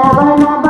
La la la.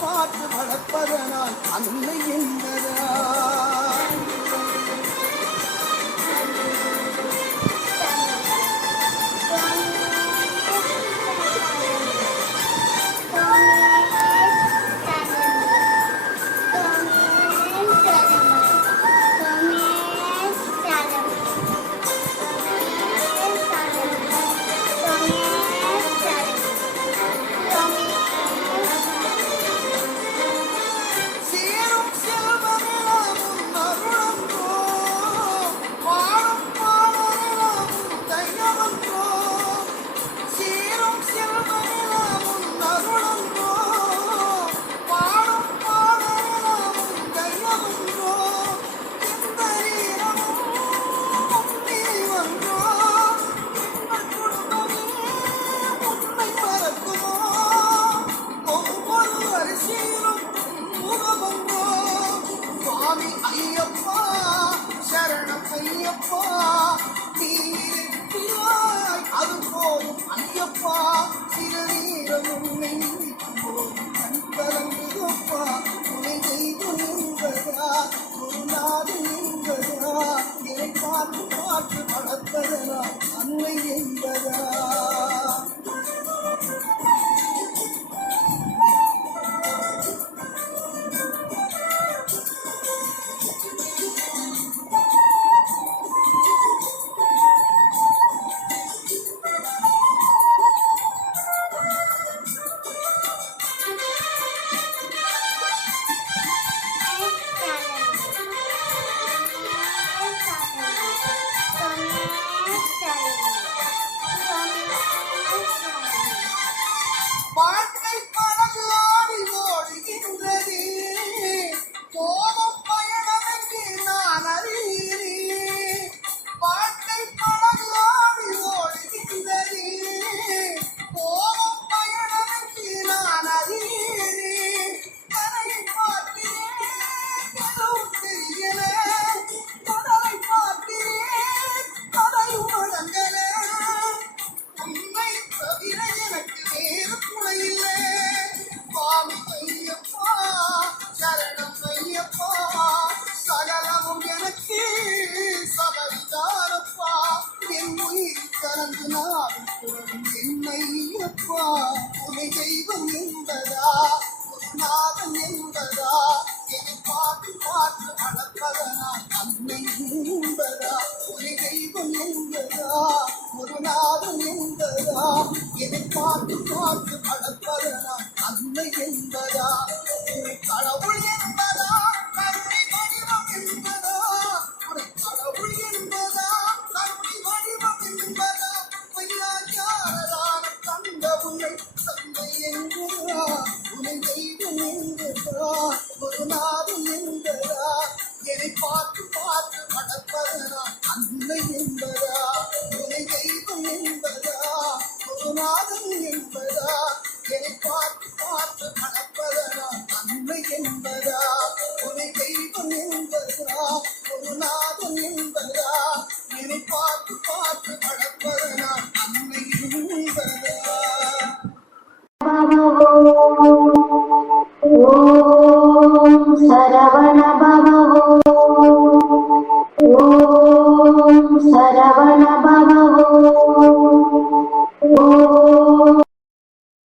பார்த்து பார்த்து வளர்ப்பதனால் அன்னை என்பதா அது போதும் ஐயப்பா சில நேரம் உன்னை நினைக்கும் போது கண் கலங்குதப்பா உன்னை தெய்வம் என்பதா குருநாதன் என்பதா என்னை பார்த்து பார்த்து அன்னை என்பதா ஐயப்பா உனை தெய்வம் என்பதா? குருநாதன் என்பதா? என்னை பார்த்து பார்த்து வளர்ப்பதனால் அன்னை என்பதா? உனை தெய்வம் என்பதா? குருநாதன் என்பதா? என்னை பார்த்து பார்த்து வளர்ப்பதனால் அன்னை என்பதா? உனை கடவுள் பார்த்து வளர்ப்பதனால் என்பதா?